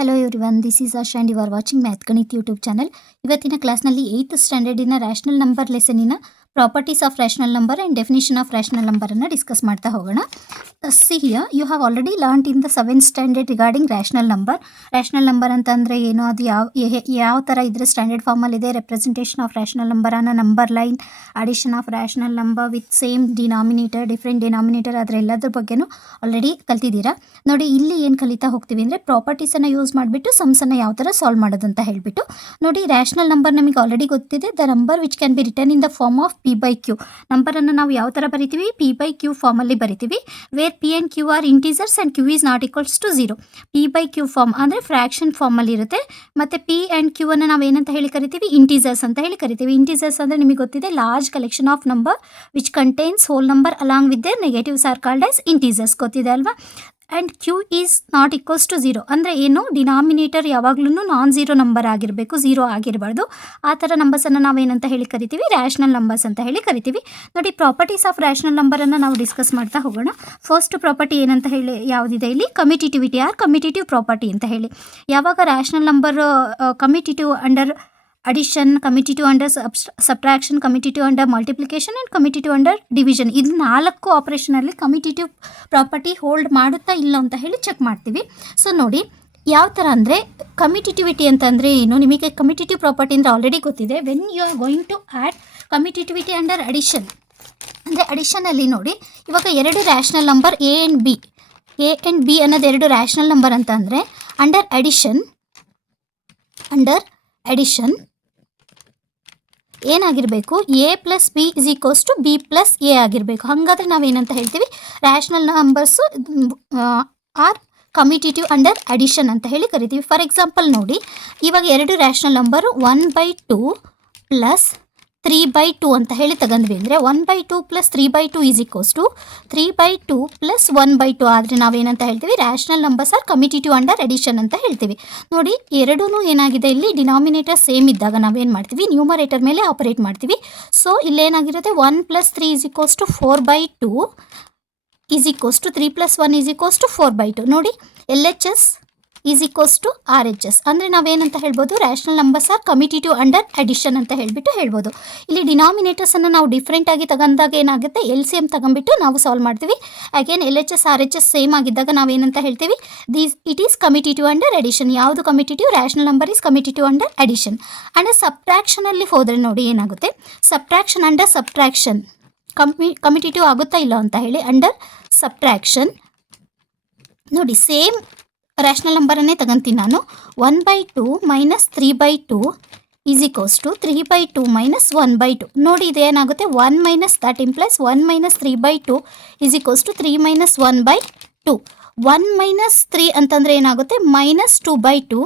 Hello everyone, this is Asha and you are watching math Ganit YouTube channel. ಇವತ್ತಿನ ಕ್ಲಾಸ್ನಲ್ಲಿ 8th ಸ್ಟ್ಯಾಂಡರ್ಡಿನ rational number ಲೆಸನಿನ properties of rational number and definition of rational ನಂಬರನ್ನು discuss ಮಾಡ್ತಾ ಹೋಗೋಣ. See here you have already learned in the 7th standard regarding rational number. Rational number ಅಂತಂದರೆ ಏನು, ಅದು ಯಾವ ಥರ ಇದ್ರೆ ಸ್ಟ್ಯಾಂಡರ್ಡ್ ಫಾರ್ಮಲ್ಲಿದೆ, ರೆಪ್ರೆಸೆಂಟೇಷನ್ ಆಫ್ ರ್ಯಾಷನಲ್ ನಂಬರನ್ನು, number line, addition of rational number with same denominator, different denominator, ಅದರೆಲ್ಲದ್ರ ಬಗ್ಗೆನೂ ಆಲ್ರೆಡಿ ಕಲ್ತಿದ್ದೀರಾ. ನೋಡಿ, ಇಲ್ಲಿ ಏನು ಕಲಿತಾ ಹೋಗ್ತೀವಿ ಅಂದರೆ ಪ್ರಾಪರ್ಟೀಸನ್ನು ಯೂಸ್ ಮಾಡಿಬಿಟ್ಟು ಸಮ್ಸನ್ನು ಯಾವ ಥರ ಸಾಲ್ವ್ ಮಾಡೋದು ಅಂತ ಹೇಳಿಬಿಟ್ಟು. ನೋಡಿ, ರ್ಯಾಷನಲ್ ನಂಬರ್ ನಮಗೆ ಆಲ್ರೆಡಿ ಗೊತ್ತಿದೆ. The number which can be written in the form of P/Q. ನಂಬರನ್ನು ನಾವು ಯಾವ ಥರ ಬರಿತೀವಿ? P/Q ಫಾರ್ಮಲ್ಲಿ ಬರಿತೀವಿ. Where P and Q are integers and Q is not equals to 0. P/Q form ಅಂದರೆ ಫ್ರ್ಯಾಕ್ಷನ್ ಫಾರ್ಮಲ್ಲಿ ಇರುತ್ತೆ. ಮತ್ತು P ಆ್ಯಂಡ್ Q ಅನ್ನು ನಾವು ಏನಂತ ಹೇಳಿ ಕರಿತೀವಿ? ಇಂಟೀಜರ್ಸ್ ಅಂತ ಹೇಳಿ ಕರಿತೀವಿ. ಇಂಟೀಜರ್ಸ್ ಅಂದರೆ ನಿಮಗೆ ಗೊತ್ತಿದೆ, large collection of number which contains whole number along with their negatives are called as integers. ಗೊತ್ತಿದೆ ಅಲ್ವಾ? And Q is not equals to 0 ಅಂದರೆ ಏನು? ಡಿನಾಮಿನೇಟರ್ ಯಾವಾಗಲೂ ನಾನ್ ಝೀರೋ ನಂಬರ್ ಆಗಿರಬೇಕು, 0 ಆಗಿರಬಾರ್ದು. ಆ ಥರ ನಂಬರ್ಸನ್ನು ನಾವೇನಂತ ಹೇಳಿ ಕರಿತೀವಿ? ರ್ಯಾಷನಲ್ ನಂಬರ್ಸ್ ಅಂತ ಹೇಳಿ ಕರಿತೀವಿ. ನೋಡಿ, ಪ್ರಾಪರ್ಟೀಸ್ ಆಫ್ ರ್ಯಾಷನಲ್ ನಂಬರನ್ನು ನಾವು ಡಿಸ್ಕಸ್ ಮಾಡ್ತಾ ಹೋಗೋಣ. ಫಸ್ಟ್ ಪ್ರಾಪರ್ಟಿ ಏನಂತ ಹೇಳಿ ಯಾವುದಿದೆ ಇಲ್ಲಿ? ಕಮ್ಯುಟೇಟಿವಿಟಿ ಆರ್ ಕಮ್ಯುಟೇಟಿವ್ ಪ್ರಾಪರ್ಟಿ ಅಂತ ಹೇಳಿ. ಯಾವಾಗ rational number commutative under addition, commutative under subtraction, commutative under multiplication and commutative under division, ಇದು 4 ಆಪರೇಷನಲ್ಲಿ ಕಮ್ಯುಟೇಟಿವ್ ಪ್ರಾಪರ್ಟಿ ಹೋಲ್ಡ್ ಮಾಡುತ್ತಾ ಇಲ್ಲ ಅಂತ ಹೇಳಿ ಚೆಕ್ ಮಾಡ್ತೀವಿ. ಸೊ ನೋಡಿ, ಯಾವ ಥರ ಅಂದರೆ ಕಮ್ಯುಟೇಟಿವಿಟಿ ಅಂತಂದರೆ ಏನು? ನಿಮಗೆ ಕಮ್ಯುಟೇಟಿವ್ ಪ್ರಾಪರ್ಟಿ ಅಂದರೆ ಆಲ್ರೆಡಿ ಗೊತ್ತಿದೆ. When you are going to add commutativity under addition ಅಂದರೆ ಅಡಿಷನಲ್ಲಿ ನೋಡಿ, ಇವಾಗ 2 rational number A and B ಅನ್ನೋದು 2 ರ್ಯಾಷನಲ್ ನಂಬರ್ ಅಂತ ಅಂದರೆ ಅಂಡರ್ ಅಡಿಷನ್ ಏನಾಗಿರಬೇಕು? A plus B is equals to B plus A ಆಗಿರಬೇಕು. ಹಾಗಾದರೆ ನಾವೇನಂತ ಹೇಳ್ತೀವಿ? Rational numbers are commutative under addition ಅಂತ ಹೇಳಿ ಕರಿತೀವಿ. ಫಾರ್ ಎಕ್ಸಾಂಪಲ್ ನೋಡಿ, ಇವಾಗ 2 ರ್ಯಾಷನಲ್ ನಂಬರು 1/2 ಪ್ಲಸ್ 3/2 ಅಂತ ಹೇಳಿ ತಗೊಂಡ್ವಿ ಅಂದರೆ 1/2 plus 3/2 is equals to 3/2 plus 1/2 ಆದರೆ ನಾವೇನಂತ ಹೇಳ್ತೀವಿ? Rational numbers are commutative under addition ಅಂತ ಹೇಳ್ತೀವಿ. ನೋಡಿ, ಎರಡೂ ಏನಾಗಿದೆ, ಇಲ್ಲಿ ಡಿನಾಮಿನೇಟರ್ ಸೇಮ್ ಇದ್ದಾಗ ನಾವೇನು ಮಾಡ್ತೀವಿ? ನ್ಯೂಮರೇಟರ್ ಮೇಲೆ ಆಪರೇಟ್ ಮಾಡ್ತೀವಿ. ಸೊ ಇಲ್ಲೇನಾಗಿರುತ್ತೆ? 1 + 3 is equals to 4/2 is equals to 3 + 1 is equals to 4/2. ನೋಡಿ, LHS is equals to RHS ಅಂದರೆ ನಾವೇನಂತ ಹೇಳ್ಬೋದು? Rational numbers are commutative under addition ಅಂತ ಹೇಳ್ಬೋದು. ಇಲ್ಲಿ ಡಿನಾಮಿನೇಟರ್ಸನ್ನು ನಾವು ಡಿಫ್ರೆಂಟಾಗಿ ತಗೊಂಡಾಗ ಏನಾಗುತ್ತೆ? LCM ತಗೊಂಡ್ಬಿಟ್ಟು ನಾವು ಸಾಲ್ವ್ ಮಾಡ್ತೀವಿ. ಅಗೇನ್ LHS RHS ಸೇಮ್ ಆಗಿದ್ದಾಗ ನಾವೇನಂತ ಹೇಳ್ತೀವಿ? It is commutative under addition. ಯಾವುದು commutative? Rational number is commutative under addition. And ಸಬ್ಟ್ರಾಕ್ಷನಲ್ಲಿ ಹೋದರೆ ನೋಡಿ ಏನಾಗುತ್ತೆ? ಸಬ್ಟ್ರಾಕ್ಷನ್ ಅಂಡರ್ ಸಬ್ಟ್ರಾಕ್ಷನ್ ಕಮ್ಯುಟೇಟಿವ್ ಆಗುತ್ತಾ ಇಲ್ಲ ಅಂತ ಹೇಳಿ. ಅಂಡರ್ ಸಬ್ಟ್ರಾಕ್ಷನ್ ನೋಡಿ, ಸೇಮ್ ರ್ಯಾಷನಲ್ ನಂಬರನ್ನೇ ತಗೊಂತೀನಿ ನಾನು. 1/2 minus 3/2 is equals to 3/2 minus 1/2. ನೋಡಿ, ಇದೇನಾಗುತ್ತೆ? 1 minus that implies 1 minus 3/2 is equals to 3 minus 1/2. 1 minus 3 ಅಂತಂದರೆ ಏನಾಗುತ್ತೆ? Minus 2/2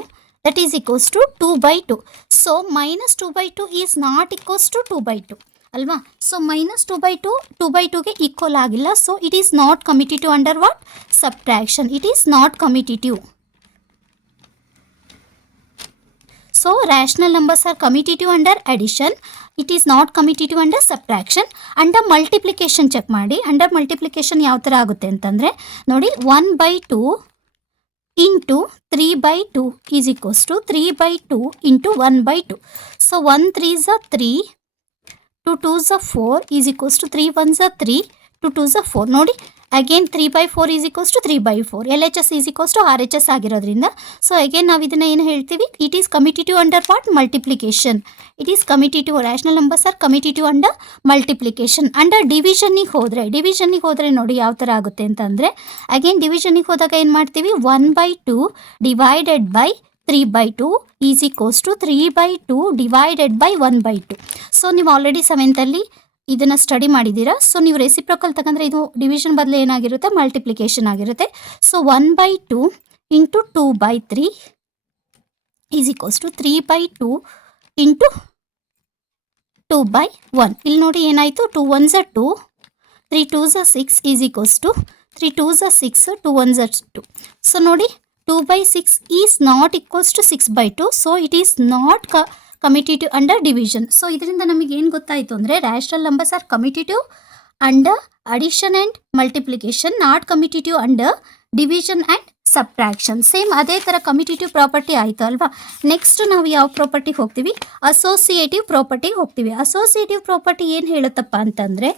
that is equals to 2/2. So minus 2/2 is not equals to 2/2 ಅಲ್ವಾ? ಸೊ ಮೈನಸ್ 2/2ಗೆ ಈಕ್ವಲ್ ಆಗಿಲ್ಲ. So it is not commutative under what? Subtraction. It is not commutative. So rational numbers are commutative under addition. It is not commutative under subtraction. Under multiplication check ಮಾಡಿ. Under multiplication ಯಾವ ಥರ ಆಗುತ್ತೆ ಅಂತಂದರೆ ನೋಡಿ, 1/2 into 3/2 is equals to 3/2 into 1/2. So 1 3s are 3, 2 2s are 4 is equals to 3 1s are 3, 2 2s are 4. ನೋಡಿ, again 3/4 is equals to 3/4. LHS is equals to RHS ಆಗಿರೋದ್ರಿಂದ so again ನಾವು ಇದನ್ನು ಏನು ಹೇಳ್ತೀವಿ? It is commutative under what? Multiplication. It is commutative. Rational numbers are commutative under multiplication. Under ಡಿವಿಷನ್ನಿಗೆ ಹೋದರೆ ನೋಡಿ ಯಾವ ಥರ ಆಗುತ್ತೆ ಅಂತಂದರೆ, ಅಗೇನ್ ಡಿವಿಷನ್ನಿಗೆ ಹೋದಾಗ ಏನು ಮಾಡ್ತೀವಿ? 1/2 divided by 3/2 is equals to 3/2 divided by 1/2. So ನೀವು ಆಲ್ರೆಡಿ 7th ಇದನ್ನು ಸ್ಟಡಿ ಮಾಡಿದ್ದೀರಾ. ಸೊ ನೀವು ರೆಸಿಪ್ರೋಕಲ್ ತಗೊಂಡ್ರೆ ಇದು ಡಿವಿಷನ್ ಬದಲು ಏನಾಗಿರುತ್ತೆ? ಮಲ್ಟಿಪ್ಲಿಕೇಶನ್ ಆಗಿರುತ್ತೆ. So 1/2 into 2/3 is equals to 3/2 into 2/1. ಇಲ್ಲಿ ನೋಡಿ ಏನಾಯಿತು? 2 1s are 2, 3 2s are 6 is equals to 3 2s are 6, 2 1s are 2. So ನೋಡಿ, 2/6 is not equals to 6/2. So it is not commutative under division. So ಇದರಿಂದ ನಮಗೆ ಏನು ಗೊತ್ತಾಯಿತು ಅಂದರೆ, rational numbers are commutative under addition and multiplication, not commutative under division and subtraction. Same ಅದೇ ಥರ commutative property ಆಯಿತು ಅಲ್ವಾ. ನೆಕ್ಸ್ಟ್ ನಾವು ಯಾವ ಪ್ರಾಪರ್ಟಿಗೆ ಹೋಗ್ತೀವಿ, ಅಸೋಸಿಯೇಟಿವ್ ಪ್ರಾಪರ್ಟಿಗೆ ಹೋಗ್ತೀವಿ. ಅಸೋಸಿಯೇಟಿವ್ ಪ್ರಾಪರ್ಟಿ ಏನು ಹೇಳುತ್ತಪ್ಪ ಅಂತಂದರೆ,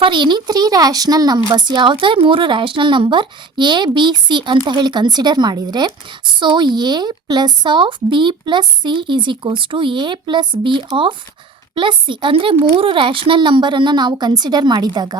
ಫಾರ್ ಎನಿ 3 ರ್ಯಾಷನಲ್ ನಂಬರ್ಸ್, ಯಾವುದೇ 3 rational number A B C ಅಂತ ಹೇಳಿ ಕನ್ಸಿಡರ್ ಮಾಡಿದರೆ, so A plus of B plus C is equals to A plus B of plus C. ಅಂದರೆ 3 ರ್ಯಾಷನಲ್ ನಂಬರನ್ನು ನಾವು ಕನ್ಸಿಡರ್ ಮಾಡಿದಾಗ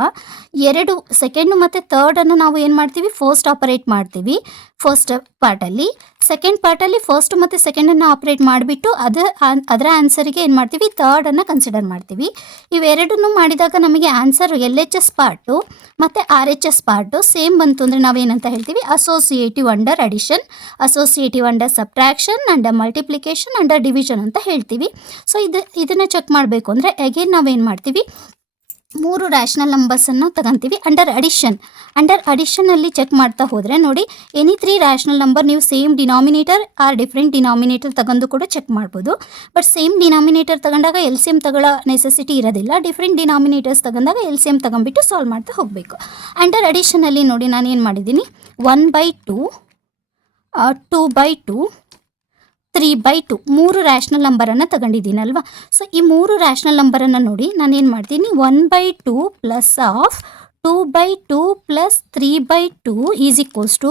2 ಸೆಕೆಂಡು ಮತ್ತು ಥರ್ಡನ್ನು ನಾವು ಏನು ಮಾಡ್ತೀವಿ, ಫಸ್ಟ್ ಆಪರೇಟ್ ಮಾಡ್ತೀವಿ ಫಸ್ಟ್ ಪಾರ್ಟಲ್ಲಿ. ಸೆಕೆಂಡ್ ಪಾರ್ಟಲ್ಲಿ ಫಸ್ಟ್ ಮತ್ತು ಸೆಕೆಂಡನ್ನು ಆಪ್ರೇಟ್ ಮಾಡಿಬಿಟ್ಟು ಅದರ ಆನ್ಸರಿಗೆ ಏನು ಮಾಡ್ತೀವಿ, ಥರ್ಡನ್ನು ಕನ್ಸಿಡರ್ ಮಾಡ್ತೀವಿ. ಇವೆರಡನ್ನು ಮಾಡಿದಾಗ ನಮಗೆ answer L H S part ಮತ್ತು R H S part same ಬಂತು ಅಂದರೆ ನಾವೇನಂತ ಹೇಳ್ತೀವಿ, associative under addition, associative under subtraction, under multiplication, under division ಅಂತ ಹೇಳ್ತೀವಿ. ಸೊ ಇದನ್ನು ಚೆಕ್ ಮಾಡಬೇಕು ಅಂದರೆ ಅಗೇನ್ ನಾವೇನು ಮಾಡ್ತೀವಿ, 3 ರ್ಯಾಷನಲ್ ನಂಬರ್ಸನ್ನು ತಗೊಂತೀವಿ ಅಂಡರ್ ಅಡಿಷನಲ್ಲಿ ಚೆಕ್ ಮಾಡ್ತಾ ಹೋದರೆ ನೋಡಿ, ಎನಿ 3 ರ್ಯಾಷನಲ್ ನಂಬರ್ ನೀವು same denominator are different denominator ತಗೊಂಡು ಕೂಡ ಚೆಕ್ ಮಾಡ್ಬೋದು. ಬಟ್ ಸೇಮ್ ಡಿನಾಮಿನೇಟರ್ ತಗೊಂಡಾಗ ಎಲ್ ಸಿ ಎಮ್ ತಗೊಳ್ಳೋ ನೆಸೆಸಿಟಿ ಇರೋದಿಲ್ಲ. ಡಿಫ್ರೆಂಟ್ ಡಿನಾಮಿನೇಟರ್ಸ್ ತಗೊಂಡಾಗ ಎಲ್ ಸಿ ಎಮ್ ತಗೊಂಡ್ಬಿಟ್ಟು ಸಾಲ್ವ್ ಮಾಡ್ತಾ ಹೋಗಬೇಕು. ಅಂಡರ್ ಅಡಿಷನಲ್ಲಿ ನೋಡಿ ನಾನು ಏನು ಮಾಡಿದ್ದೀನಿ, 1/2, 2/2, 3/2 3 ರ್ಯಾಷನಲ್ ನಂಬರನ್ನು ತಗೊಂಡಿದ್ದೀನಲ್ವಾ. ಸೊ ಈ 3 ರ್ಯಾಷನಲ್ ನಂಬರನ್ನು ನೋಡಿ ನಾನು ಏನು ಮಾಡ್ತೀನಿ, 1/2 plus of 2/2 plus 3/2 is equals to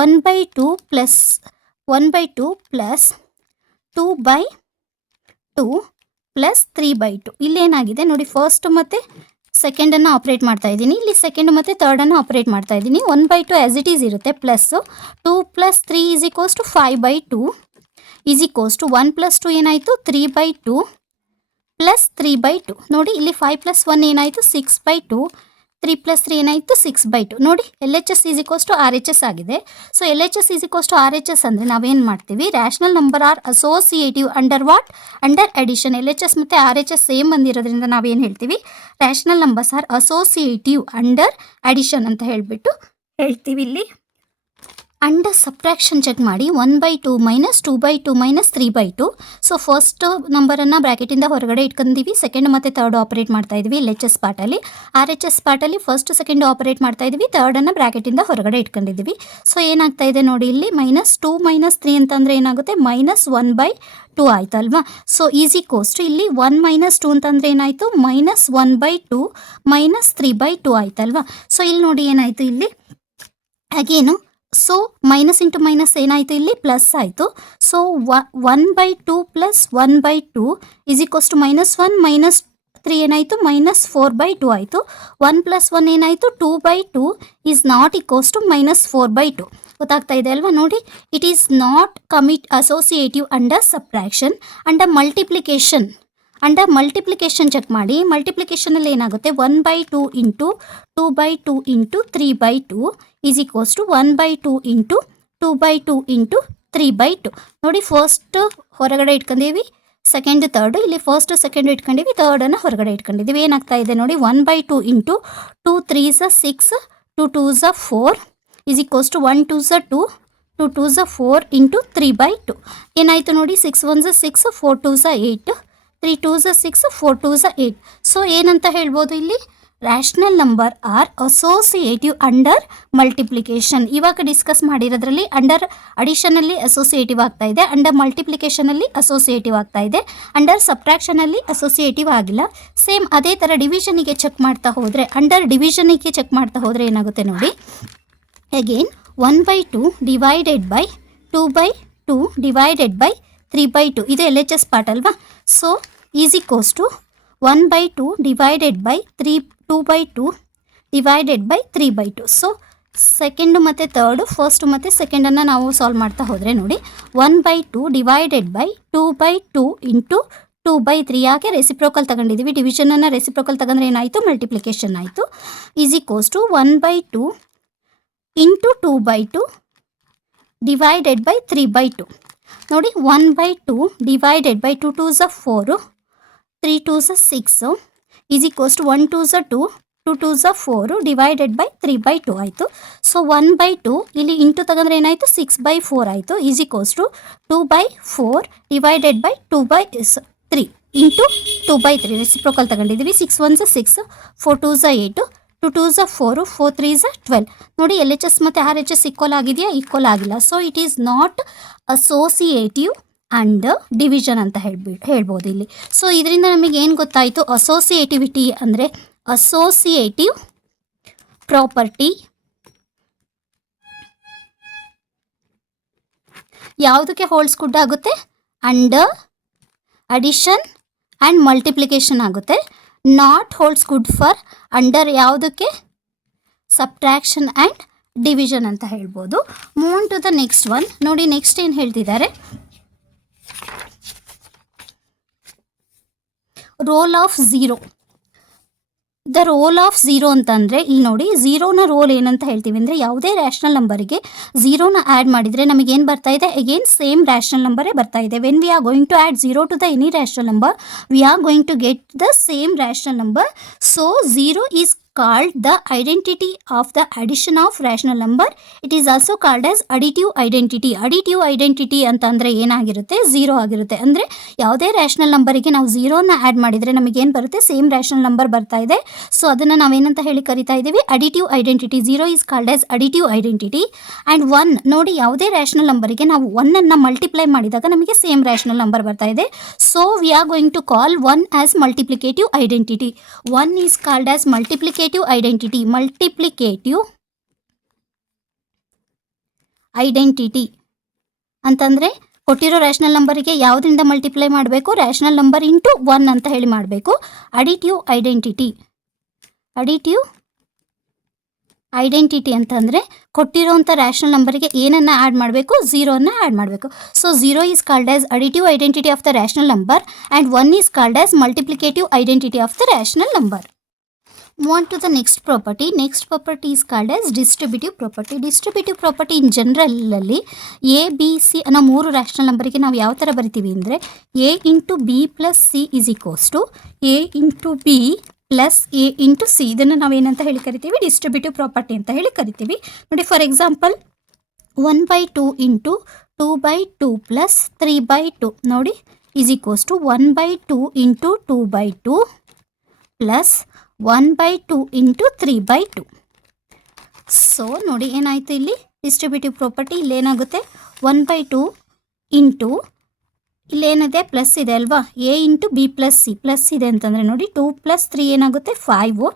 1/2 plus 2/2 plus 3/2. ಇಲ್ಲೇನಾಗಿದೆ ನೋಡಿ, ಫಸ್ಟ್ ಮತ್ತು ಸೆಕೆಂಡನ್ನು ಆಪ್ರೇಟ್ ಮಾಡ್ತಾ ಇದ್ದೀನಿ, ಇಲ್ಲಿ ಸೆಕೆಂಡ್ ಮತ್ತು ಥರ್ಡನ್ನು ಆಪ್ರೇಟ್ ಮಾಡ್ತಾ ಇದ್ದೀನಿ. 1/2 ಆ್ಯಸ್ ಇಟ್ ಈಸ್ ಇರುತ್ತೆ, plus 2 + 3 is equals to 5/2 is equals to 1 + 2 ಏನಾಯಿತು, 3/2 ಪ್ಲಸ್ 3/2. ನೋಡಿ ಇಲ್ಲಿ 5 + 1 ಏನಾಯಿತು, 6/2, 3 + 3 ಏನಾಯಿತು, 6/2. ನೋಡಿ L H S is equals to R H S ಆಗಿದೆ. So L H S is equals to R H S ಅಂದರೆ ನಾವೇನು ಮಾಡ್ತೀವಿ, rational number are associative under what, under addition. L H S ಮತ್ತು ಆರ್ ಎಚ್ ಎಸ್ ಸೇಮ್ ಬಂದಿರೋದ್ರಿಂದ ನಾವೇನು ಹೇಳ್ತೀವಿ, rational numbers are associative under addition ಅಂತ ಹೇಳ್ತೀವಿ. ಇಲ್ಲಿ ಅಂಡರ್ ಸಬ್ಟ್ರಾಕ್ಷನ್ ಚೆಕ್ ಮಾಡಿ, 1/2 ಮೈನಸ್ 2/2 ಮೈನಸ್ 3/2. ಸೊ ಫಸ್ಟ್ ನಂಬರನ್ನು ಬ್ರ್ಯಾಕೆಟಿಂದ ಹೊರಗಡೆ ಇಟ್ಕೊಂಡಿದ್ದೀವಿ, ಸೆಕೆಂಡ್ ಮತ್ತು ಥರ್ಡ್ ಆಪರೇಟ್ ಮಾಡ್ತಾ ಇದ್ದೀವಿ ಎಲ್ ಎಚ್ ಎಸ್ ಪಾರ್ಟಲ್ಲಿ. ಆರ್ ಎಚ್ ಎಸ್ ಪಾರ್ಟಲ್ಲಿ ಫಸ್ಟ್ ಸೆಕೆಂಡ್ ಆಪರೇಟ್ ಮಾಡ್ತಾ ಇದ್ದೀವಿ, ಥರ್ಡನ್ನು ಬ್ರ್ಯಾಕೆಟಿಂದ ಹೊರಗಡೆ ಇಟ್ಕೊಂಡಿದ್ದೀವಿ. ಸೊ ಏನಾಗ್ತಾ ಇದೆ ನೋಡಿ, ಇಲ್ಲಿ -2 - 3 ಅಂತಂದರೆ ಏನಾಗುತ್ತೆ, -1/2 ಆಯ್ತಲ್ವಾ. ಸೊ ಈಸಿ ಕೋಸ್ಟ್ ಇಲ್ಲಿ 1 - 2 ಅಂತಂದರೆ ಏನಾಯಿತು, -1/2 -3/2 ಆಯ್ತಲ್ವಾ. ಸೊ ಇಲ್ಲಿ ನೋಡಿ ಏನಾಯಿತು, ಇಲ್ಲಿ again so minus into minus ಏನಾಯಿತು, ಇಲ್ಲಿ ಪ್ಲಸ್ ಆಯಿತು. So 1/2 plus 1/2 is equals to -1 - 3 ಏನಾಯಿತು, -4/2 ಆಯಿತು. 1 + 1 ಏನಾಯಿತು, 2/2 ಈಸ್ ನಾಟ್ ಈಕ್ವಲ್ಸ್ ಟು -4/2. ಗೊತ್ತಾಗ್ತಾ ಇದೆ ಅಲ್ವಾ. ನೋಡಿ, it is not associative under subtraction. Under multiplication check ಮಾಡಿ, ಮಲ್ಟಿಪ್ಲಿಕೇಶನಲ್ಲಿ ಏನಾಗುತ್ತೆ, 1/2 into 2/2 into 3/2 is equals to 1/2 into 2/2 into 3/2. ನೋಡಿ ಫಸ್ಟ್ ಹೊರಗಡೆ ಇಟ್ಕೊಂಡಿವಿ, ಸೆಕೆಂಡ್ ಥರ್ಡು, ಇಲ್ಲಿ ಫಸ್ಟ್ ಸೆಕೆಂಡ್ ಇಟ್ಕೊಂಡಿವಿ, ಥರ್ಡನ್ನು ಹೊರಗಡೆ ಇಟ್ಕೊಂಡಿದ್ದೀವಿ. ಏನಾಗ್ತಾ ಇದೆ ನೋಡಿ, 1/2 into 2 3s 6, 2 2s 4 is equals to 1 2s 2, 2 2s 4 into 3/2. ಏನಾಯಿತು ನೋಡಿ, 6 1s 6, 4 2s 8, 3 2s 6, 4 2s 8. So ಏನಂತ ಹೇಳ್ಬೋದು, ಇಲ್ಲಿ rational number are associative under multiplication. ಇವಾಗ ಡಿಸ್ಕಸ್ ಮಾಡಿರೋದ್ರಲ್ಲಿ ಅಂಡರ್ ಅಡಿಷನಲ್ಲಿ ಅಸೋಸಿಯೇಟಿವ್ ಆಗ್ತಾ ಇದೆ, ಅಂಡರ್ ಮಲ್ಟಿಪ್ಲಿಕೇಶನಲ್ಲಿ ಅಸೋಸಿಯೇಟಿವ್ ಆಗ್ತಾ ಇದೆ, ಅಂಡರ್ ಸಬ್ಟ್ರಾಕ್ಷನಲ್ಲಿ ಅಸೋಸಿಯೇಟಿವ್ ಆಗಿಲ್ಲ. ಸೇಮ್ ಅದೇ ಥರ ಡಿವಿಷನಿಗೆ ಚೆಕ್ ಮಾಡ್ತಾ ಹೋದರೆ, ಅಂಡರ್ ಡಿವಿಷನಿಗೆ ಚೆಕ್ ಮಾಡ್ತಾ ಹೋದರೆ ಏನಾಗುತ್ತೆ ನೋಡಿ, again 1/2 divided by 2/2 divided by 3/2 ಇದು ಎಲ್ ಎಚ್ ಎಸ್ ಪಾರ್ಟ್ ಅಲ್ವಾ. So is equals to 1/2 divided by 2/2 divided by 3/2. So second ಮತ್ತು ಥರ್ಡು, ಫಸ್ಟ್ ಮತ್ತು ಸೆಕೆಂಡನ್ನು ನಾವು ಸಾಲ್ವ್ ಮಾಡ್ತಾ ಹೋದರೆ ನೋಡಿ, 1/2 ಡಿವೈಡೆಡ್ ಬೈ 2/2 ಇಂಟು 2/3. ಯಾಕೆ ರೆಸಿಪ್ರೋಕಲ್ ತಗೊಂಡಿದ್ದೀವಿ, ಡಿವಿಷನನ್ನು ರೆಸಿಪ್ರೋಕಲ್ ತಗೊಂಡ್ರೆ ಏನಾಯಿತು, ಮಲ್ಟಿಪ್ಲಿಕೇಶನ್ ಆಯಿತು. Is equals to 1/2 into 2/2 divided by 3/2. ನೋಡಿ 1/2 divided by 2 2s 4, 3 2s 6 is equals to 1 2s 2, 2 2s 4 divided by 3/2 ಆಯಿತು. ಸೊ 1/2 ಇಲ್ಲಿ ಇಂಟು ತಗೊಂಡ್ರೆ ಏನಾಯಿತು, 6/4 ಆಯಿತು. Is equals to 2/4 divided by 2/3 into 2/3 reciprocal ತಗೊಂಡಿದ್ದೀವಿ. 6 1s 6, 4 2s 8, ಟು ಟೂ ಝ 4, 4 3 ಝ 12. ನೋಡಿ L H S ಮತ್ತು R H S equal ಆಗಿದೆಯಾ? Equal ಆಗಿಲ್ಲ. So it is not associative and division ಅಂತ ಹೇಳ್ಬೋದು ಇಲ್ಲಿ. ಸೊ ಇದರಿಂದ ನಮಗೆ ಏನು ಗೊತ್ತಾಯಿತು? ಅಸೋಸಿಯೇಟಿವಿಟಿ ಅಂದರೆ ಅಸೋಸಿಯೇಟಿವ್ ಪ್ರಾಪರ್ಟಿ ಯಾವುದಕ್ಕೆ ಹೋಲ್ಸ್ ಗುಡ್ ಆಗುತ್ತೆ? ಅಂಡರ್ ಅಡಿಷನ್ ಆ್ಯಂಡ್ ಮಲ್ಟಿಪ್ಲಿಕೇಶನ್ ಆಗುತ್ತೆ. Not holds good for under ಯಾವುದಕ್ಕೆ? ಸಬ್ಟ್ರಾಕ್ಷನ್ ಆ್ಯಂಡ್ ಡಿವಿಷನ್ ಅಂತ ಹೇಳ್ಬೋದು. Move to the next one. ನೋಡಿ ನೆಕ್ಸ್ಟ್ ಏನು ಹೇಳ್ತಿದ್ದಾರೆ? Role of zero. The role of zero ಅಂತಂದರೆ ಇಲ್ಲಿ ನೋಡಿ, ಝೀರೋನ ರೋಲ್ ಏನಂತ ಹೇಳ್ತೀವಿ ಅಂದರೆ ಯಾವುದೇ ರ್ಯಾಷನಲ್ ನಂಬರಿಗೆ ಝೀರೋನ ಆ್ಯಡ್ ಮಾಡಿದರೆ ನಮಗೇನು ಬರ್ತಾ ಇದೆ? ಅಗೇನ್ ಸೇಮ್ ರ್ಯಾಷನಲ್ ನಂಬರೇ ಬರ್ತಾ ಇದೆ. When we are going to add zero to the any rational number, we are going to get the same rational number. So zero is called the identity of the addition of rational number. It is also called as additive identity. Additive identity ಅಂತಂದರೆ ಏನಾಗಿರುತ್ತೆ? Zero ಆಗಿರುತ್ತೆ. ಅಂದರೆ ಯಾವುದೇ rational ನಂಬರಿಗೆ ನಾವು ಝೀರೋನ add ಮಾಡಿದರೆ ನಮಗೇನು ಬರುತ್ತೆ? ಸೇಮ್ ರ್ಯಾಷನಲ್ ನಂಬರ್ ಬರ್ತಾ ಇದೆ. ಸೊ ಅದನ್ನು ನಾವೇನಂತ ಹೇಳಿ ಕರಿತಾ ಇದ್ದೀವಿ? Additive identity. Zero is called as additive identity. And one, ನೋಡಿ ಯಾವುದೇ ರ್ಯಾಷನಲ್ ನಂಬರಿಗೆ ನಾವು ಒನ್ನನ್ನು ಮಲ್ಟಿಪ್ಲೈ ಮಾಡಿದಾಗ ನಮಗೆ ಸೇಮ್ ರ್ಯಾಷನಲ್ ನಂಬರ್ ಬರ್ತಾ ಇದೆ. So we are going to call one as multiplicative identity. One is called as multiplicative identity. Multiplicative identity ಅಂತಂದರೆ ಕೊಟ್ಟಿರೋ ರ್ಯಾಷನಲ್ ನಂಬರಿಗೆ ಯಾವುದರಿಂದ ಮಲ್ಟಿಪ್ಲೈ ಮಾಡಬೇಕು? ರ್ಯಾಷನಲ್ ನಂಬರ್ ಇಂಟು ಒನ್ ಅಂತ ಹೇಳಿ ಮಾಡಬೇಕು. Additive identity. ಅಡಿಟಿವ್ ಐಡೆಂಟಿಟಿ ಅಂತಂದರೆ ಕೊಟ್ಟಿರೋಂಥ ರ್ಯಾಷನಲ್ ನಂಬರಿಗೆ ಏನನ್ನು ಆ್ಯಡ್ ಮಾಡಬೇಕು? ಝೀರೋನ ಆ್ಯಡ್ ಮಾಡಬೇಕು. So zero is called as additive identity of the rational number and one is called as multiplicative identity of the rational number. Move on to the next property. Next property is called as distributive property. Distributive property in general ಅಲ್ಲಿ A B C ಅನ್ನೋ ಮೂರು rational ನಂಬರಿಗೆ ನಾವು ಯಾವ ಥರ ಬರಿತೀವಿ ಅಂದರೆ A into B plus C is equals to A into B plus A into C. ಇದನ್ನು ನಾವೇನಂತ ಹೇಳಿ ಕರಿತೀವಿ? ಡಿಸ್ಟ್ರಿಬ್ಯೂಟಿವ್ ಪ್ರಾಪರ್ಟಿ ಅಂತ ಹೇಳಿ ಕರಿತೀವಿ. ನೋಡಿ ಫಾರ್ ಎಕ್ಸಾಂಪಲ್ 1/2 ಇಂಟು 2/2 ಪ್ಲಸ್ 3/2 ನೋಡಿ is equals to 1/2 into 2/2 plus 1/2 into 3/2. So ನೋಡಿ ಏನಾಯಿತು ಇಲ್ಲಿ? ಡಿಸ್ಟ್ರಿಬ್ಯೂಟಿವ್ ಪ್ರಾಪರ್ಟಿ ಇಲ್ಲೇನಾಗುತ್ತೆ? 1/2 ಇಂಟು ಇಲ್ಲೇನಿದೆ? ಪ್ಲಸ್ ಇದೆ ಅಲ್ವಾ? A into B plus C plus ಇದೆ ಅಂತಂದರೆ ನೋಡಿ 2 + 3 ಏನಾಗುತ್ತೆ? 5.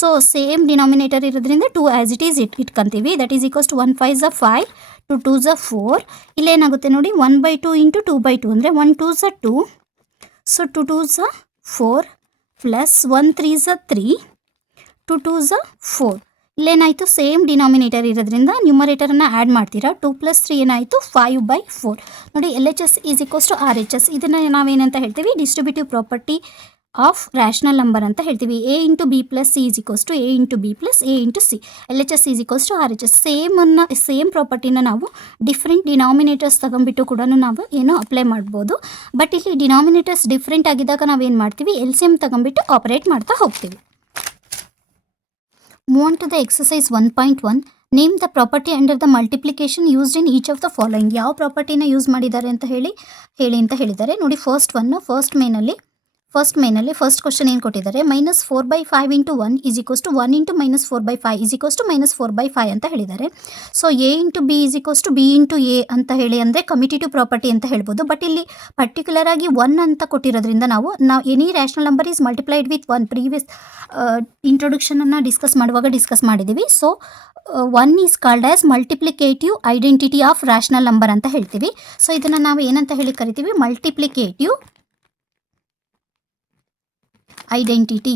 ಸೊ ಸೇಮ್ ಡಿನಾಮಿನೇಟರ್ ಇರೋದ್ರಿಂದ 2 ಆ್ಯಸ್ ಇಟ್ ಈಸ್ ಇಟ್ಕೊಂತೀವಿ. ದಟ್ ಈಸ್ ಈಕ್ವಲ್ಸ್ ಟು 1 5 ಝ 5, 2 2 ಝ 4. ಇಲ್ಲೇನಾಗುತ್ತೆ ನೋಡಿ? 1/2 ಇಂಟು 2/2 ಅಂದರೆ 1 2 ಝ 2, ಸೊ 2 2 ಝ 4 ಪ್ಲಸ್ 1 3 ಝ 3, 2 2 ಝ 4. ಇಲ್ಲೇನಾಯಿತು? ಸೇಮ್ ಡಿನಾಮಿನೇಟರ್ ಇರೋದ್ರಿಂದ ನ್ಯೂಮರೇಟರನ್ನು ಆ್ಯಡ್ ಮಾಡ್ತೀರಾ. 2 + 3 ಏನಾಯಿತು? 5/4. ನೋಡಿ L H S is equals to R H S. ಇದನ್ನು ನಾವೇನಂತ ಹೇಳ್ತೀವಿ? Distributive property of rational number ಅಂತ ಹೇಳ್ತೀವಿ. A into B plus C is equals to A into B plus A into C. L H S is equals to R H S. Same ಪ್ರಾಪರ್ಟಿನ ನಾವು different denominators ತಗೊಂಡ್ಬಿಟ್ಟು ಕೂಡ ನಾವು ಏನೋ apply ಮಾಡ್ಬೋದು. But ಇಲ್ಲಿ ಡಿನಾಮಿನೇಟರ್ಸ್ ಡಿಫ್ರೆಂಟ್ ಆಗಿದ್ದಾಗ ನಾವೇನು ಮಾಡ್ತೀವಿ? ಎಲ್ ಸಿ ಎಮ್ ತಗೊಂಡ್ಬಿಟ್ಟು ಆಪರೇಟ್ ಮಾಡ್ತಾ ಹೋಗ್ತೀವಿ. Move on to the exercise 1.1. Name the property under the multiplication used in each of the following. ಯಾವ ಪ್ರಾಪರ್ಟಿನ ಯೂಸ್ ಮಾಡಿದ್ದಾರೆ ಅಂತ ಹೇಳಿ ಅಂತ ಹೇಳಿದ್ದಾರೆ. ನೋಡಿ ಫಸ್ಟ್ ಮೇನಲ್ಲಿ ಫಸ್ಟ್ ಕ್ವಶನ್ ಏನು ಕೊಟ್ಟಿದ್ದಾರೆ? -4/5 into 1 is equals to 1 into -4/5 is equals to -4/5 ಅಂತ ಹೇಳಿದ್ದಾರೆ. ಸೊ A into B is equals to B into A ಅಂತ ಹೇಳಿ ಅಂದರೆ ಕಮ್ಯುಟೇಟಿವ್ ಪ್ರಾಪರ್ಟಿ ಅಂತ ಹೇಳ್ಬೋದು. ಬಟ್ ಇಲ್ಲಿ ಪರ್ಟಿಕ್ಯುಲರ್ ಆಗಿ 1 ಅಂತ ಕೊಟ್ಟಿರೋದ್ರಿಂದ ನಾವು any rational number is multiplied with 1. Previous ಇಂಟ್ರೊಡಕ್ಷನನ್ನು ಡಿಸ್ಕಸ್ ಮಾಡಿದ್ದೀವಿ. So 1 is called as multiplicative identity of rational number ಅಂತ ಹೇಳ್ತೀವಿ. ಸೊ ಇದನ್ನು ನಾವು ಏನಂತ ಹೇಳಿ ಕರಿತೀವಿ? Multiplicative identity.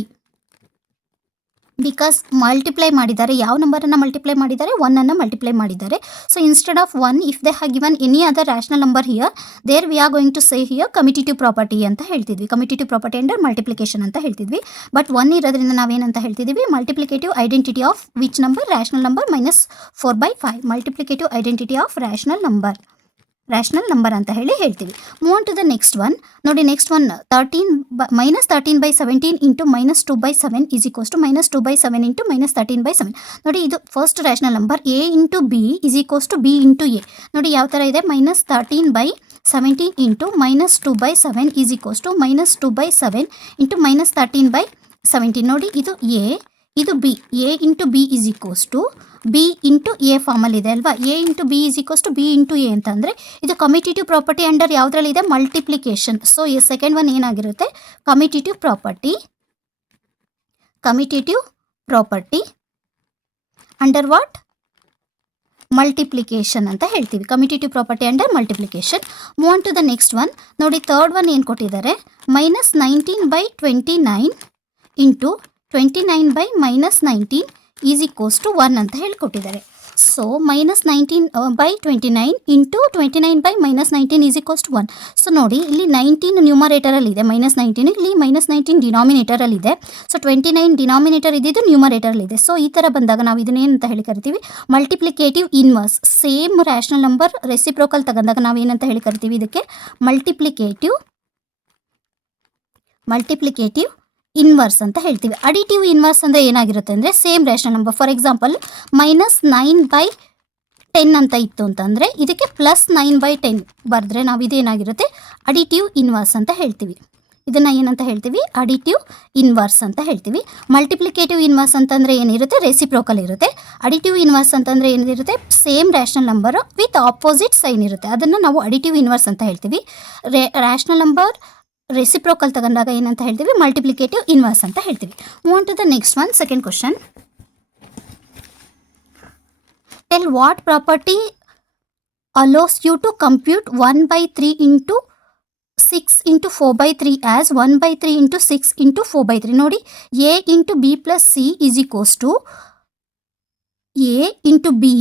ಬಿಕಾಸ್ ಮಲ್ಟಿಪ್ಲೈ ಮಾಡಿದ್ದಾರೆ. ಯಾವ ನಂಬರನ್ನು ಮಲ್ಟಿಪ್ಲೈ ಮಾಡಿದ್ದಾರೆ? 1 ಮಲ್ಟಿಪ್ಲೈ ಮಾಡಿದ್ದಾರೆ. So instead of 1 if they have given any other rational number here, there we are going to say here commutative property ಅಂತ ಹೇಳ್ತಿದ್ವಿ. ಕಮ್ಯುಟೇಟಿವ್ ಪ್ರಾಪರ್ಟಿ ಅಂಡರ್ ಮಲ್ಟಿಪ್ಲಿಕೇಶನ್ ಅಂತ ಹೇಳ್ತಿದ್ವಿ. But 1 ಇರೋದ್ರಿಂದ ನಾವೇನಂತ ಹೇಳ್ತಿದ್ದೀವಿ? Multiplicative identity of which number? Rational number -4/5. Multiplicative identity of rational number ಅಂತ ಹೇಳ್ತೀವಿ. Move on to the next one. ನೋಡಿ next one -13/17 into -2/7 is equals to -2/7 into -13/7. ನೋಡಿ ಇದು first rational number. A into B is equals to B into A. ನೋಡಿ ಯಾವ ಥರ ಇದೆ? -13/17 into -2/7 is equals to -2/7 into -13/17. ನೋಡಿ ಇದು ಎ, ಇದು B, A into B is equals to B into A ಫಾರ್ಮಲ್ಲಿ ಇದೆ ಅಲ್ವಾ. A into B is equals to B into A ಅಂತಂದರೆ ಇದು ಕಮಿಟೇಟಿವ್ ಪ್ರಾಪರ್ಟಿ ಅಂಡರ್ ಯಾವುದ್ರಲ್ಲಿದೆ, ಮಲ್ಟಿಪ್ಲಿಕೇಶನ್. ಸೊ ಈ ಸೆಕೆಂಡ್ ಒನ್ ಏನಾಗಿರುತ್ತೆ, commutative property under what, multiplication ಅಂತ ಹೇಳ್ತೀವಿ. Commutative property under multiplication. Move on to the next one. ನೋಡಿ third one ಏನು ಕೊಟ್ಟಿದ್ದಾರೆ, -19/29 ಇಂಟು 29/-19 ಈಸ್ ಈಕ್ವಲ್ಸ್ ಟು 1 ಅಂತ ಹೇಳಿಕೊಟ್ಟಿದ್ದಾರೆ. So -19/29 into 29/-19 is equals to 1. So ನೋಡಿ ಇಲ್ಲಿ 19 ನ್ಯೂಮರೇಟರಲ್ಲಿದೆ, -19 ಇಲ್ಲಿ -19 ಡಿನಾಮಿನೇಟರಲ್ಲಿದೆ. ಸೊ 29 ಡಿನಾಮಿನೇಟರ್ ಇದ್ದಿದ್ದು ನ್ಯೂಮರೇಟರಲ್ಲಿದೆ. ಸೊ ಈ ಥರ ಬಂದಾಗ ನಾವು ಇದನ್ನೇನಂತ ಹೇಳಿ ಕರಿತೀವಿ, multiplicative inverse. Same rational number reciprocal ತಗೊಂಡಾಗ ನಾವು ಏನಂತ ಹೇಳಿ ಕರಿತೀವಿ, ಇದಕ್ಕೆ ಮಲ್ಟಿಪ್ಲಿಕೇಟಿವ್ ಇನ್ವರ್ಸ್ ಅಂತ ಹೇಳ್ತೀವಿ. ಅಡಿಟಿವ್ ಇನ್ವರ್ಸ್ ಅಂದರೆ ಏನಾಗಿರುತ್ತೆ ಅಂದರೆ same rational number. For example -9/10 ಅಂತ ಇತ್ತು ಅಂತಂದರೆ ಇದಕ್ಕೆ +9/10 ಬರೆದ್ರೆ ನಾವು ಇದೇನಾಗಿರುತ್ತೆ, ಅಡಿಟಿವ್ ಇನ್ವರ್ಸ್ ಅಂತ ಹೇಳ್ತೀವಿ. ಇದನ್ನು ಏನಂತ ಹೇಳ್ತೀವಿ, ಅಡಿಟಿವ್ ಇನ್ವರ್ಸ್ ಅಂತ ಹೇಳ್ತೀವಿ. ಮಲ್ಟಿಪ್ಲಿಕೇಟಿವ್ ಇನ್ವರ್ಸ್ ಅಂತಂದರೆ ಏನಿರುತ್ತೆ, ರೆಸಿಪ್ರೋಕಲ್ ಇರುತ್ತೆ. ಅಡಿಟಿವ್ ಇನ್ವರ್ಸ್ ಅಂತಂದರೆ ಏನಿರುತ್ತೆ, same rational number with opposite sign ಇರುತ್ತೆ. ಅದನ್ನು ನಾವು ಅಡಿಟಿವ್ ಇನ್ವರ್ಸ್ ಅಂತ ಹೇಳ್ತೀವಿ. ರ್ಯಾಷನಲ್ ನಂಬರ್ ರೆಸಿಪ್ರೋಕಲ್ ತಗೊಂಡಾಗ ಏನಂತ ಹೇಳ್ತೀವಿ, ಮಲ್ಟಿಪ್ಲಿಕೇಟಿವ್ ಇನ್ವರ್ಸ್ ಅಂತ ಹೇಳ್ತೀವಿ. Move on to the next one, second question. Tell what property allows you to compute 1/3 into 6 into 4/3 as 1/3 into 6 into 4/3. ನೋಡಿ, A into B plus C is equals to A into B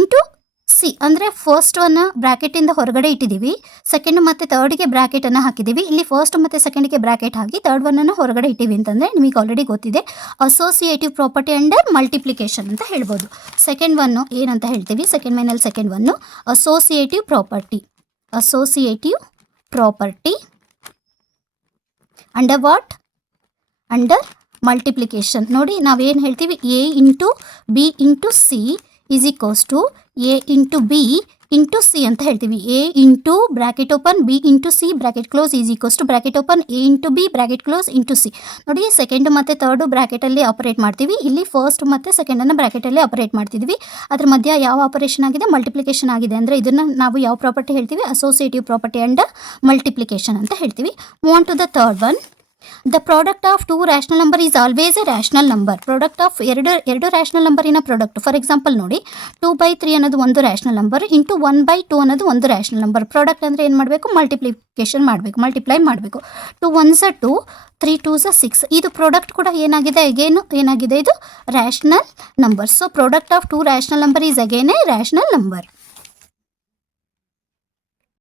into C. ಅಂದರೆ first one ಬ್ರ್ಯಾಕೆಟಿಂದ ಹೊರಗಡೆ ಇಟ್ಟಿದ್ದೀವಿ, second ಮತ್ತು ಥರ್ಡ್ಗೆ ಬ್ರ್ಯಾಕೆಟನ್ನು ಹಾಕಿದ್ದೀವಿ. ಇಲ್ಲಿ first ಮತ್ತು ಸೆಕೆಂಡ್ಗೆ bracket ಹಾಕಿ third ಒನ್ನನ್ನು ಹೊರಗಡೆ ಇಟ್ಟಿವಿ ಅಂತಂದರೆ ನಿಮಗೆ ಆಲ್ರೆಡಿ ಗೊತ್ತಿದೆ, ಅಸೋಸಿಯೇಟಿವ್ ಪ್ರಾಪರ್ಟಿ ಅಂಡರ್ ಮಲ್ಟಿಪ್ಲಿಕೇಶನ್ ಅಂತ ಹೇಳ್ಬೋದು. ಸೆಕೆಂಡ್ ಒನ್ನು ಏನಂತ ಹೇಳ್ತೀವಿ, ಸೆಕೆಂಡ್ ಮೈನಲ್ಲಿ ಸೆಕೆಂಡ್ ಒನ್ನು associative property under what, under multiplication. ನೋಡಿ ನಾವೇನು ಹೇಳ್ತೀವಿ, A into B into C is equals to A into B into C ಅಂತ ಹೇಳ್ತೀವಿ. A into bracket open B into C bracket close is equals to bracket open A into B bracket close into C. ನೋಡಿ, second ಮತ್ತು third ಬ್ರ್ಯಾಕೆಟಲ್ಲಿ operate ಮಾಡ್ತೀವಿ. ಇಲ್ಲಿ first ಮತ್ತು ಸೆಕೆಂಡನ್ನು ಬ್ರ್ಯಾಕೆಟಲ್ಲಿ operate ಮಾಡ್ತಿದ್ವಿ. ಅದ್ರ ಮಧ್ಯ ಯಾವ ಆಪರೇಷನ್ ಆಗಿದೆ, ಮಲ್ಟಿಪ್ಲಿಕೇಶನ್ ಆಗಿದೆ. ಅಂದರೆ ಇದನ್ನು ನಾವು ಯಾವ ಪ್ರಾಪರ್ಟಿ ಹೇಳ್ತೀವಿ, ಅಸೋಸಿಯೇಟಿವ್ ಪ್ರಾಪರ್ಟಿ ಅಂಡರ್ ಮಲ್ಟಿಪ್ಲಿಕೇಶನ್ ಅಂತ ಹೇಳ್ತೀವಿ. Move on to the third one. The product of two rational number is always a rational number. Product of ಎರಡು ರ್ಯಾಷನಲ್ ನಂಬರಿನ ಪ್ರಾಡಕ್ಟ್. ಫಾರ್ ಎಕ್ಸಾಂಪಲ್ ನೋಡಿ, 2/3 ಅನ್ನೋದು ಒಂದು ರ್ಯಾಷನಲ್ ನಂಬರ್ ಇಂಟು 1/2 ಅನ್ನೋದು ಒಂದು ರ್ಯಾಷನಲ್ ನಂಬರ್. ಪ್ರಾಡಕ್ಟ್ ಅಂದರೆ ಏನು ಮಾಡಬೇಕು, ಮಲ್ಟಿಪ್ಲಿಕೇಶನ್ ಮಾಡಬೇಕು, ಮಲ್ಟಿಪ್ಲೈ ಮಾಡಬೇಕು. 2 1s 2, 3 2s 6. ಇದು ಪ್ರಾಡಕ್ಟ್ ಕೂಡ ಏನಾಗಿದೆ, ಅಗೇನ್ ಏನಾಗಿದೆ, ಇದು rational number. So product of two rational number is again a rational number.